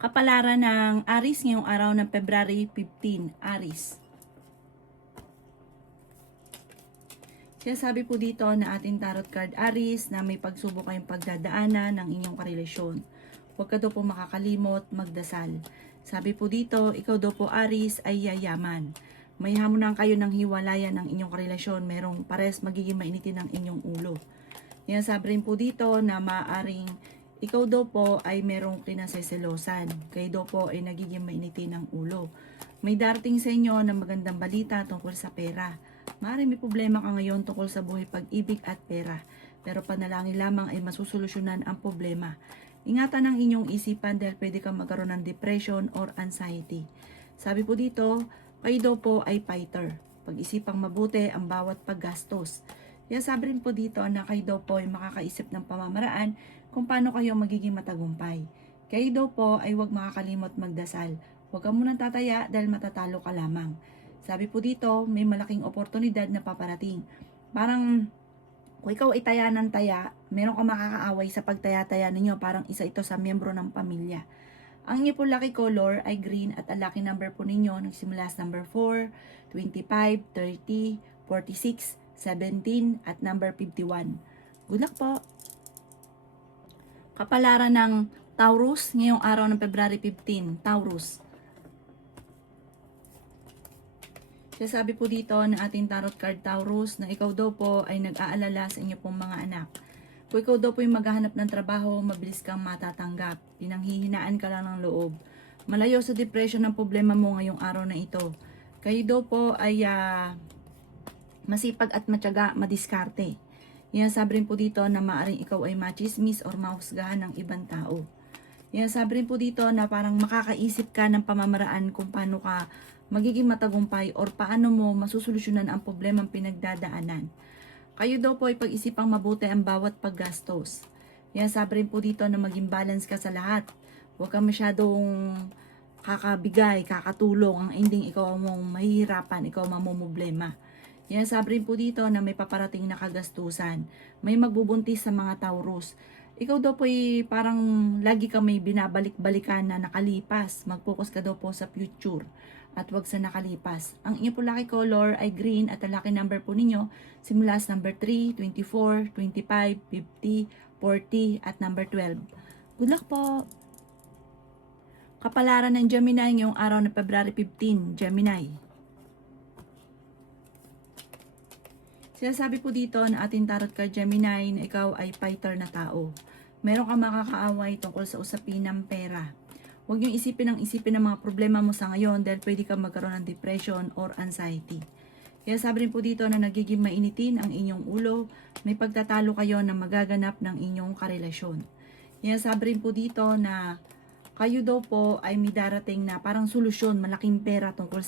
Kapalaran ng Aries ngayong araw ng February 15, Aries. Sinasabi po dito na ating tarot card Aries na may pagsubok kayong pagdadaanan ng inyong karelasyon. Huwag ka daw po makakalimot, magdasal. Sabi po dito, ikaw daw po Aries ay yayaman. May hamunan kayo ng hiwalayan ng inyong karelasyon, merong pares magiging mainitin ng inyong ulo. Yan sabi rin po dito na maaaring ikaw daw po ay merong kinaseselosan. Kayo daw po ay nagiging mainitin ng ulo. May darating sa inyo na magandang balita tungkol sa pera. Maaaring may problema ka ngayon tungkol sa buhay pag-ibig at pera. Pero panalangin lamang ay masusolusyonan ang problema. Ingatan ang inyong isipan dahil pwede kang magkaroon ng depression or anxiety. Sabi po dito, kayo daw po ay fighter. Pag-isipang mabuti ang bawat paggastos. Kaya sabi rin po dito na kayo daw po ay makakaisip ng pamamaraan kung paano kayo magiging matagumpay. Kayo daw po ay huwag makakalimot magdasal. Huwag ka munang tataya dahil matatalo ka lamang. Sabi po dito, may malaking oportunidad na paparating. Parang kung ikaw ay taya ng taya, meron ka makakaaway sa pagtaya-taya ninyo. Parang isa ito sa miyembro ng pamilya. Ang inyo po lucky color ay green at ang lucky number po ninyo nagsimula sa number 4, 25, 30, 46, 17 at number 51. Good luck po! Kapalaran ng Taurus ngayong araw ng February 15, Taurus. Sabi po dito ng ating tarot card Taurus na ikaw daw po ay nag-aalala sa inyo pong mga anak. Kung ikaw daw po yung maghahanap ng trabaho, mabilis kang matatanggap. Pinanghihinaan ka lang ng loob. Malayo sa depression ang problema mo ngayong araw na ito. Kayo daw po ay masipag at matyaga, madiskarte. Yan sabi rin po dito na maaaring ikaw ay machismis or mahusgahan ng ibang tao. Yan sabi rin po dito na parang makakaisip ka ng pamamaraan kung paano ka magiging matagumpay or paano mo masusolusyonan ang problemang pinagdadaanan. Kayo daw po ay pag-isipang mabuti ang bawat paggastos. Yan sabi rin po dito na maging balance ka sa lahat. Huwag ka masyadong kakabigay, kakatulong. Ang ending ikaw ang mahihirapan, ikaw ang mamumblema. Yan sabi rin po dito na may paparating na kagastusan. May magbubuntis sa mga Taurus. Ikaw daw po ay parang lagi ka may binabalik-balikan na nakalipas. Mag-focus ka daw po sa future at wag sa nakalipas. Ang inyo po lucky color ay green at ang lucky number po ninyo simula sa number 3, 24, 25, 50, 40 at number 12. Good luck po! Kapalaran ng Gemini ngayong araw na February 15, Gemini. Sinasabi po dito na ating tarot card Gemini na ikaw ay fighter na tao. Meron kang makakaaway tungkol sa usapin ng pera. Huwag niyong isipin ng mga problema mo sa ngayon dahil pwede kang magkaroon ng depression or anxiety. Kaya sabi rin po dito na nagiging mainitin ang inyong ulo, may pagtatalo kayo na magaganap ng inyong karelasyon. Kaya sabi rin po dito na kayo daw po ay may darating na parang solusyon, malaking pera tungkol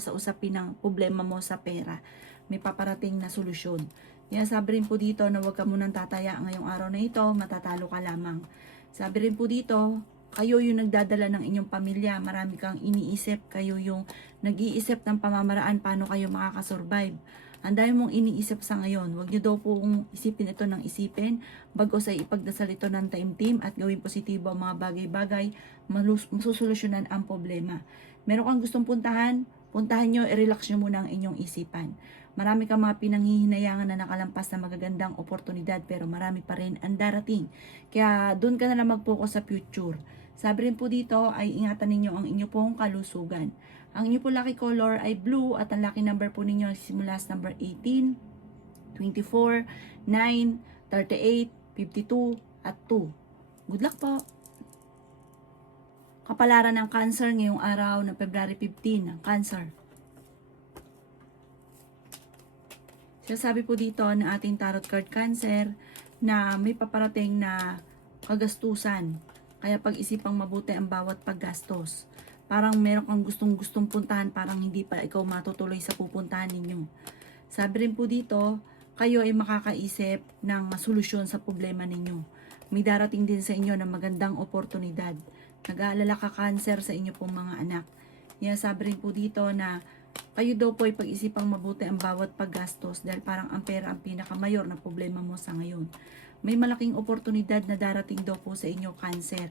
sa usapin ng problema mo sa pera. May paparating na solusyon. Yan sabi rin po dito na huwag ka munang tataya ngayong araw na ito, matatalo ka lamang. Sabi rin po dito, kayo yung nagdadala ng inyong pamilya, marami kang iniisip, kayo yung nag-iisip ng pamamaraan paano kayo makakasurvive. Ang dami mong iniisip sa ngayon, huwag nyo daw pong isipin ito ng isipin, bago sa ipagdasal ito ng taimtim at gawing positibo ang mga bagay-bagay, masusolusyonan ang problema. Meron kang gustong puntahan nyo, i-relax nyo muna ang inyong isipan. Marami kang mga pinanghihinayangan na nakalampas na magagandang oportunidad pero marami pa rin ang darating. Kaya doon ka na lang mag-focus sa future. Sabi rin po dito ay ingatan ninyo ang inyo pong kalusugan. Ang inyo po lucky color ay blue at ang lucky number po ninyo simula sa number 18, 24, 9, 38, 52 at 2. Good luck po! Kapalaran ng Cancer ngayong araw ng February 15 ng Cancer. Sabi po dito na ating tarot card Cancer na may paparating na kagastusan. Kaya pag-isipang mabuti ang bawat paggastos. Parang meron kang gustong puntahan, parang hindi pa ikaw matutuloy sa pupuntahan ninyo. Sabi rin po dito, kayo ay makakaisip ng solusyon sa problema ninyo. May darating din sa inyo na magandang oportunidad. Nag-aalala ka Cancer sa inyo pong mga anak. Kaya sabi rin po dito na kayo daw po ay pag-isipang mabuti ang bawat paggastos dahil parang ang pera ang pinakamayor na problema mo sa ngayon. May malaking oportunidad na darating daw po sa inyo Cancer.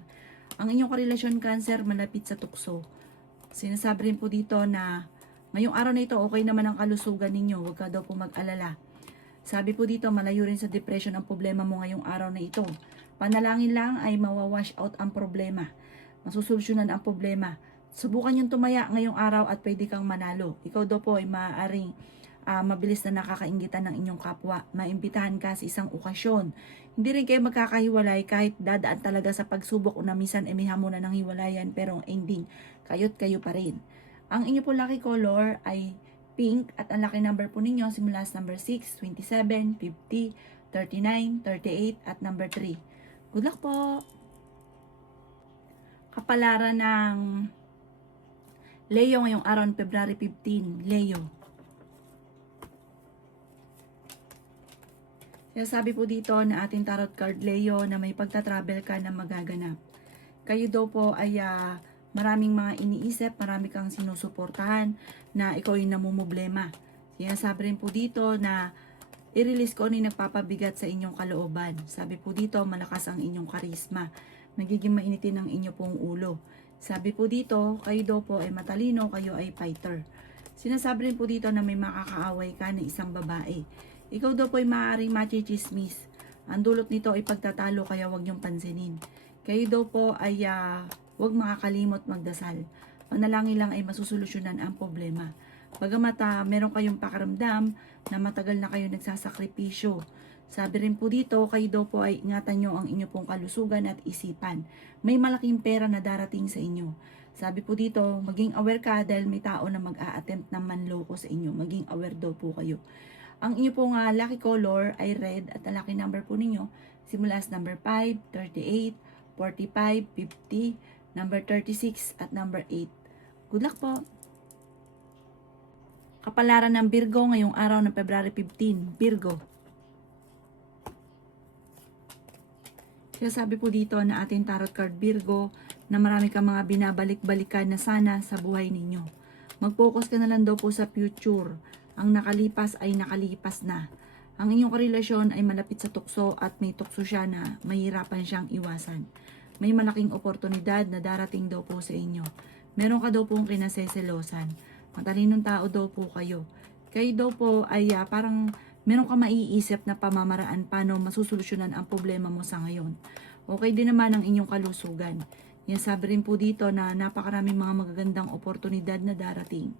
Ang inyong karelasyon Cancer, malapit sa tukso. Sinasabi rin po dito na ngayong araw na ito, okay naman ang kalusugan ninyo. Huwag ka daw po mag-alala. Sabi po dito, malayo rin sa depression ang problema mo ngayong araw na ito. Panalangin lang ay mawawash out ang problema. Masusolusyonan ang problema. Subukan yung tumaya ngayong araw at pwede kang manalo. Ikaw daw po ay maaaring mabilis na nakakainggitan ng inyong kapwa. Maimbitahan ka sa isang okasyon. Hindi rin kayo magkakahiwalay kahit dadaan talaga sa pagsubok o na minsan ay may hamunan ng hiwalayan, pero ang ending, kayo't kayo pa rin. Ang inyo po lucky color ay pink at ang lucky number po ninyo simula sa number 6, 27, 50, 39, 38 at number 3. Good luck po! Kapalaran ng Leo ngayong araw ng February 15. Leo. Sabi po dito na ating tarot card Leo na may pagta-travel ka na magaganap. Kayo daw po ay maraming mga iniisip, marami kang sinusuportahan na ikaw yung namumblema. Sabi rin po dito na i-release ko ano yung nagpapabigat sa inyong kalooban. Sabi po dito, malakas ang inyong karisma. Magiging mainitin ang inyo pong ulo. Sabi po dito, kayo daw po ay matalino, kayo ay fighter. Sinasabi rin po dito na may makakaaway ka na isang babae. Ikaw daw po ay maaaring machichismis. Ang dulot nito ay pagtatalo, kaya huwag niyong pansinin. Kayo daw po ay huwag makakalimot magdasal. Panalangin lang ay masusolusyonan ang problema. Bagamat meron kayong pakaramdam na matagal na kayo nagsasakripisyo. Sabi rin po dito, kayo daw po ay ingatan nyo ang inyo pong kalusugan at isipan. May malaking pera na darating sa inyo. Sabi po dito, maging aware ka dahil may tao na mag-a-attempt na manloko sa inyo. Maging aware daw po kayo. Ang inyo pong lucky color ay red at ang lucky number po ninyo simula sa number 5, 38, 45, 50, number 36 at number 8. Good luck po! Kapalaran ng Virgo ngayong araw ng February 15. Virgo. Sabi po dito na ating tarot card Virgo na marami kang mga binabalik-balikan na sana sa buhay ninyo. Mag-focus ka na lang daw po sa future. Ang nakalipas ay nakalipas na. Ang inyong karelasyon ay malapit sa tukso at may tukso siya na mahirapan siyang iwasan. May malaking oportunidad na darating daw po sa inyo. Meron ka daw pong kinaseselosan. Matalinong tao daw po kayo. Kayo daw po ay parang meron ka maiisip na pamamaraan paano masusolusyonan ang problema mo sa ngayon. Okay din naman ang inyong kalusugan. Sabi rin po dito na napakaraming mga magagandang oportunidad na darating.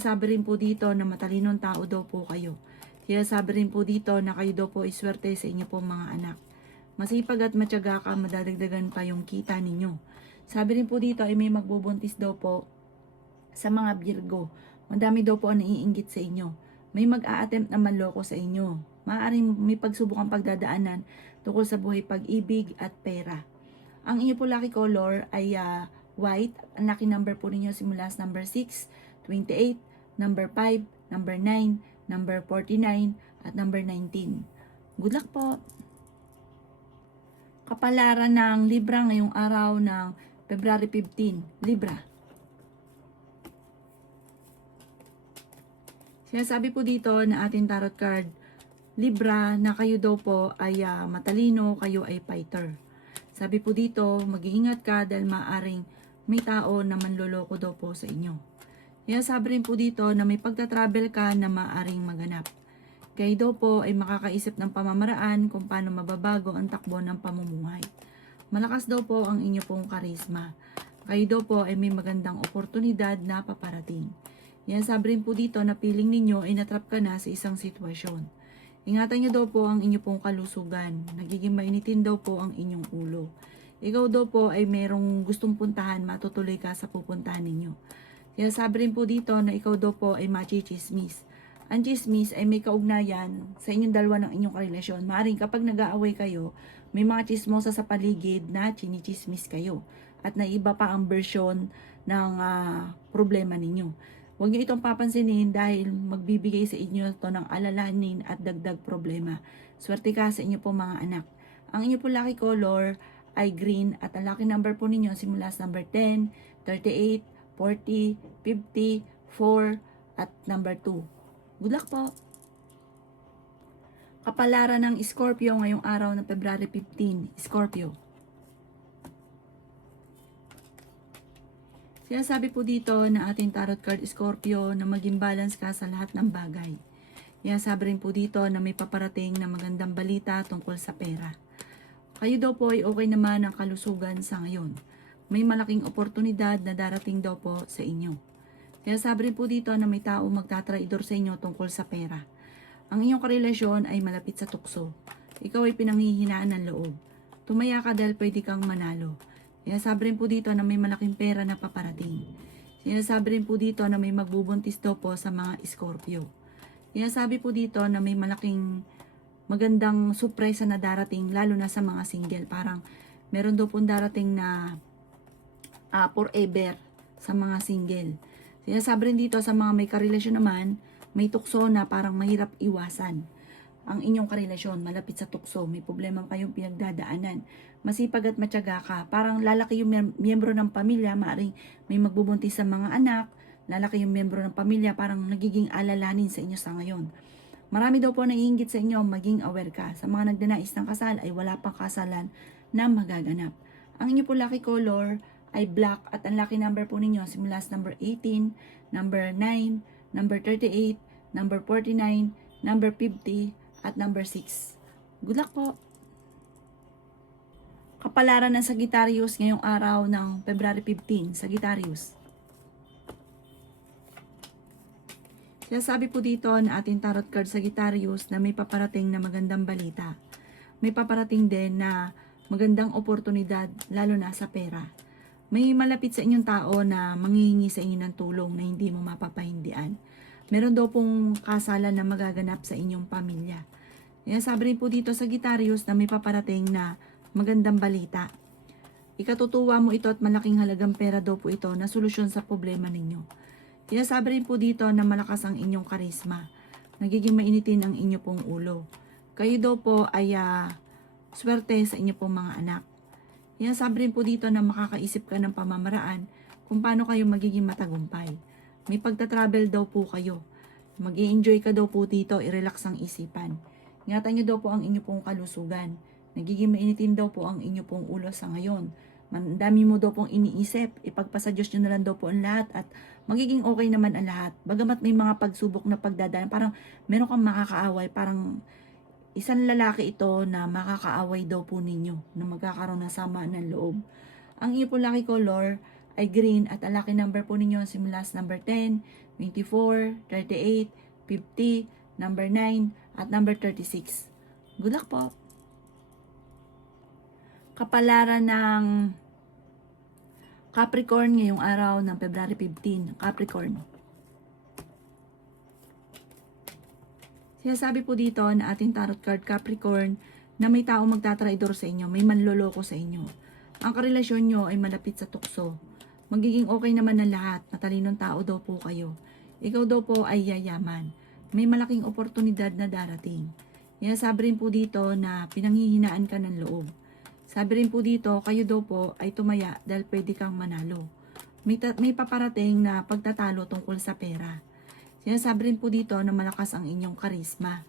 Sabi rin po dito na matalinong tao daw po kayo. Sabi rin po dito na kayo daw po iswerte sa inyo pong mga anak. Masipag at matyaga ka, madadagdagan pa yung kita ninyo. Sabi rin po dito ay may magbubuntis daw po sa mga Virgo. Madami daw po ang naiinggit sa inyo. May mag-a-attempt na manloko sa inyo. Maaaring may pagsubukang pagdadaanan tungkol sa buhay, pag-ibig at pera. Ang inyo po lucky color ay white. Ang lucky number po ninyo simula sa number 6, 28, number 5, number 9, number 49, at number 19. Good luck po! Kapalaran ng Libra ngayong araw ng February 15. Libra. Sinasabi po dito na ating tarot card, Libra, na kayo daw po ay matalino, kayo ay fighter. Sabi po dito, mag-iingat ka dahil maaring may tao na manloloko daw po sa inyo. Sabi rin po dito na may pagta-travel ka na maaring maganap. Kayo daw po ay makakaisip ng pamamaraan kung paano mababago ang takbo ng pamumuhay. Malakas daw po ang inyo pong karisma. Kayo daw po ay may magandang oportunidad na paparating. Sabi rin po dito na piling ninyo ay natrap ka na sa isang sitwasyon. Ingatan nyo daw po ang inyo pong kalusugan. Nagiging mainitin daw po ang inyong ulo. Ikaw daw po ay merong gustong puntahan, matutuloy ka sa pupuntahan ninyo. Sabi rin po dito na ikaw daw po ay machichismis. Ang chismis ay may kaugnayan sa inyong dalawa ng inyong karelasyon. Maaring kapag nag-aaway kayo, may mga chismosa sa paligid na chinichismis kayo. At naiba pa ang version ng problema ninyo. Huwag niyo itong papansinin dahil magbibigay sa inyo ito ng alalahanin at dagdag problema. Swerte ka sa inyo po mga anak. Ang inyo po lucky color ay green at ang lucky number po ninyo simula sa number 10, 38, 40, 50, 4 at number 2. Good luck po! Kapalaran ng Scorpio ngayong araw ng February 15. Scorpio. Sinasabi po dito na ating tarot card Scorpio na maging balance ka sa lahat ng bagay. Sinasabi rin po dito na may paparating na magandang balita tungkol sa pera. Kayo daw po ay okay naman ang kalusugan sa ngayon. May malaking oportunidad na darating daw po sa inyo. Sinasabi rin po dito na may tao magtatraidor sa inyo tungkol sa pera. Ang inyong karelasyon ay malapit sa tukso. Ikaw ay pinanghihinaan ng loob. Tumaya ka dahil pwede kang manalo. Sinasabi rin po dito na may malaking pera na paparating. Sinasabi rin po dito na may magbubuntis daw po sa mga Scorpio. Sinasabi po dito na may malaking magandang surpresa na darating lalo na sa mga single. Parang meron daw pong darating na forever sa mga single. Sinasabi rin dito sa mga may karelasyon naman, may tukso na parang mahirap iwasan. Ang inyong karelasyon, malapit sa tukso, may problema kayong pinagdadaanan. Masipag at matyaga ka, parang lalaki yung miyembro ng pamilya, maaaring may magbubuntis sa mga anak, lalaki yung miyembro ng pamilya, parang nagiging alalanin sa inyo sa ngayon. Marami daw po naiinggit sa inyo, maging aware ka. Sa mga nagdanais ng kasal ay wala pang kasalan na magaganap. Ang inyo po lucky color ay black at ang lucky number po ninyo simula sa number 18, number 9, number 38, number 49, number 50, at number 6. Good luck po! Kapalaran ng Sagittarius ngayong araw ng February 15, Sagittarius. Sinasabi po dito na ating tarot card Sagittarius na may paparating na magandang balita. May paparating din na magandang oportunidad lalo na sa pera. May malapit sa inyong tao na manghihingi sa inyo ng tulong na hindi mo mapapahindian. Meron daw pong kasalan na magaganap sa inyong pamilya. Sabi rin po dito sa Sagittarius na may paparating na magandang balita. Ikatutuwa mo ito at malaking halagang pera daw po ito na solusyon sa problema ninyo. Sinasabi rin po dito na malakas ang inyong karisma. Nagiging mainitin ang inyo pong ulo. Kayo daw po ay swerte sa inyo pong mga anak. Sinasabi rin po dito na makakaisip ka ng pamamaraan kung paano kayo magiging matagumpay. May pagta-travel daw po kayo. Mag-i-enjoy ka daw po dito, i-relax ang isipan. Ingatan nyo daw po ang inyo pong kalusugan. Nagiging mainitin daw po ang inyo pong ulo sa ngayon. Dami mo daw pong iniisip, ipagpasa Diyos nyo na lang daw po ang lahat at magiging okay naman ang lahat. Bagamat may mga pagsubok na pagdadaan, parang meron kang makakaaway, parang isang lalaki ito na makakaaway daw po ninyo, na magkakaroon ng sama ng loob. Ang inyo pong lucky color ay green at ang lucky number po ninyo simula sa number 10, 24, 38, 50, number 9, at number 36. Good luck po! Kapalaran ng Capricorn ngayong araw ng February 15. Capricorn. Sinasabi po dito na ating tarot card Capricorn na may tao magtatraidor sa inyo, may manloloko sa inyo. Ang karelasyon nyo ay malapit sa tukso. Magiging okay naman ang lahat, matalinong tao daw po kayo. Ikaw daw po ay yayaman. May malaking oportunidad na darating. Sabi rin po dito na pinanghihinaan ka ng loob. Sabi rin po dito, kayo daw po ay tumaya dahil pwede kang manalo. May paparating na pagtatalo tungkol sa pera. Sinasabi rin po dito na malakas ang inyong karisma.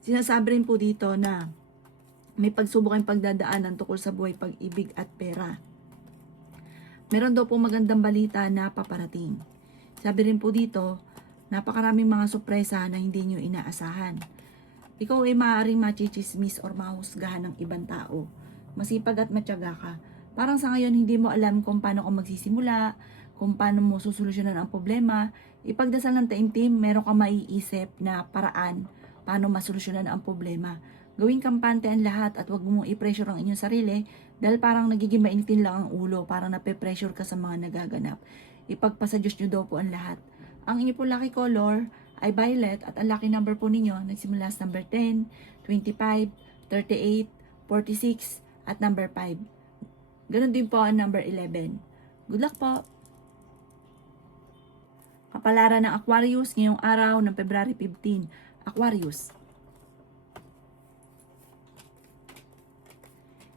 Sinasabi rin po dito na may pagsubok ang pagdadaanan tungkol sa buhay, pag-ibig at pera. Meron daw po magandang balita na paparating. Sabi rin po dito, napakaraming mga sorpresa na hindi nyo inaasahan. Ikaw ay maaaring machichismis or mahusgahan ng ibang tao. Masipag at matyaga ka. Parang sa ngayon hindi mo alam kung paano ka magsisimula, kung paano mo susolusyonan ang problema. Ipagdasal ng taimtim, meron ka maiisip na paraan paano masolusyonan ang problema. Gawing kampante ang lahat at huwag mo i-pressure ang inyong sarili dahil parang nagiging mainitin lang ang ulo, parang nape-pressure ka sa mga nagaganap. Ipagpasa Diyos nyo daw po ang lahat. Ang inyo po lucky color ay violet at ang lucky number po ninyo nagsimula sa number 10, 25, 38, 46 at number 5. Ganon din po ang number 11. Good luck po! Kapalaran ng Aquarius ngayong araw ng February 15. Aquarius.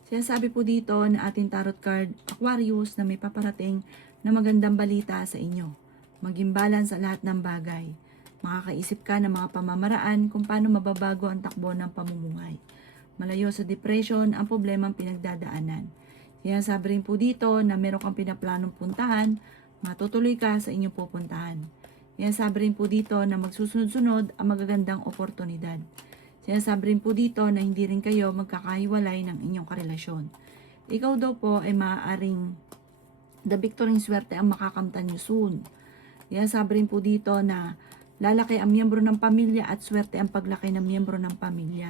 Sinasabi po dito na ating tarot card Aquarius na may paparating na magandang balita sa inyo. Maging balance sa lahat ng bagay. Makakaisip ka ng mga pamamaraan kung paano mababago ang takbo ng pamumuhay. Malayo sa depression ang problemang pinagdadaanan. Kaya sabi rin po dito na meron kang pinaplanong puntahan, matutuloy ka sa inyong pupuntahan. Kaya sabi rin po dito na magsusunod-sunod ang magagandang oportunidad. Sinasabi rin po dito na hindi rin kayo magkakahiwalay ng inyong karelasyon. Ikaw daw po ay maaaring the victory swerte ang makakamtan nyo soon. Kaya sabi rin po dito na lalaki ang miyembro ng pamilya at swerte ang paglaki ng miyembro ng pamilya.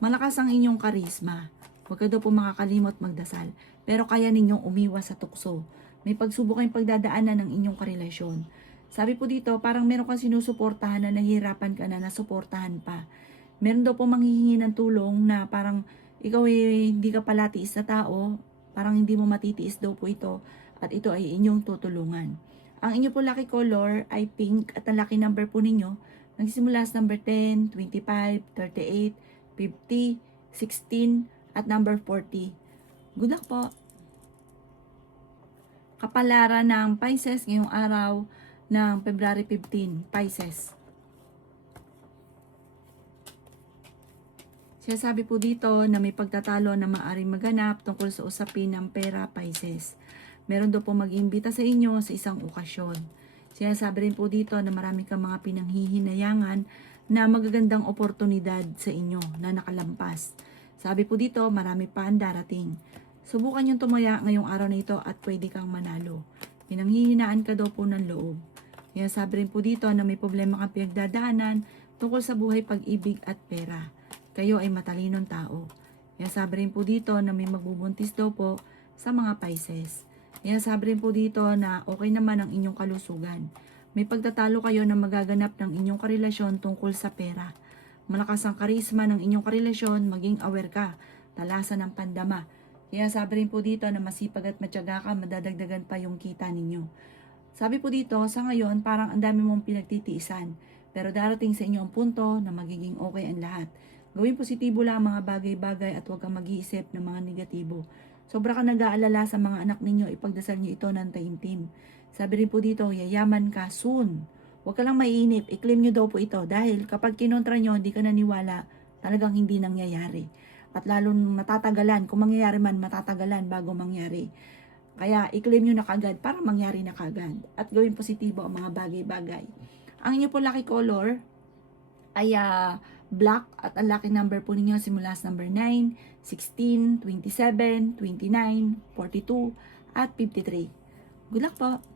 Malakas ang inyong karisma. Huwag ka daw po makakalimot magdasal. Pero kaya ninyong umiwas sa tukso. May pagsubok kayong pagdadaanan ng inyong karelasyon. Sabi po dito, parang meron kang sinusuportahan na nahihirapan ka na nasuportahan pa. Meron daw po manghihingi ng tulong na parang ikaw ay hindi ka pala tiis na tao. Parang hindi mo matitiis daw po ito. At ito ay inyong tutulungan. Ang inyo po lucky color ay pink at ang lucky number po ninyo nagsimula sa number 10, 25, 38, 50, 16, at number 40. Good luck po! Kapalaran ng Pisces ngayong araw ng February 15, Pisces. Sinasabi po dito na may pagtatalo na maaaring maganap tungkol sa usapin ng pera, Pisces. Meron daw po mag-imbita sa inyo sa isang okasyon. Sinasabi rin po dito na marami kang mga pinanghihinayangan na magagandang oportunidad sa inyo na nakalampas. Sabi po dito, marami pa ang darating. Subukan yung tumaya ngayong araw na ito at pwede kang manalo. Pinanghihinaan ka daw po ng loob. Kaya sabi rin po dito na may problema kang pinagdadaanan tungkol sa buhay, pag-ibig at pera. Kayo ay matalinong tao. Kaya sabi rin po dito na may magbubuntis daw po sa mga Pisces. Kaya sabi rin po dito na okay naman ang inyong kalusugan. May pagtatalo kayo na magaganap ng inyong karelasyon tungkol sa pera. Malakas ang karisma ng inyong karelasyon, maging aware ka, talasan ng pandama. Kaya sabi rin po dito na masipag at matyaga ka, madadagdagan pa yung kita ninyo. Sabi po dito, sa ngayon parang ang dami mong pinagtitiisan, pero darating sa inyo ang punto na magiging okay ang lahat. Gawin positibo lang ang mga bagay-bagay at huwag kang mag-iisip ng mga negatibo. Sobra ka nag-aalala sa mga anak ninyo, ipagdasal nyo ito ng taimtim. Sabi rin po dito, yayaman ka soon. Huwag ka lang maiinip, i-claim nyo daw po ito dahil kapag kinontra nyo, hindi ka naniwala, talagang hindi nangyayari. At lalo matatagalan, kung mangyayari man, matatagalan bago mangyari. Kaya i-claim nyo na kagad para mangyari na kagad. At gawin positibo ang mga bagay-bagay. Ang inyo po lucky color ay black at ang lucky number po ninyo simula sa number 9, 16, 27, 29, 42, at 53. Good luck po!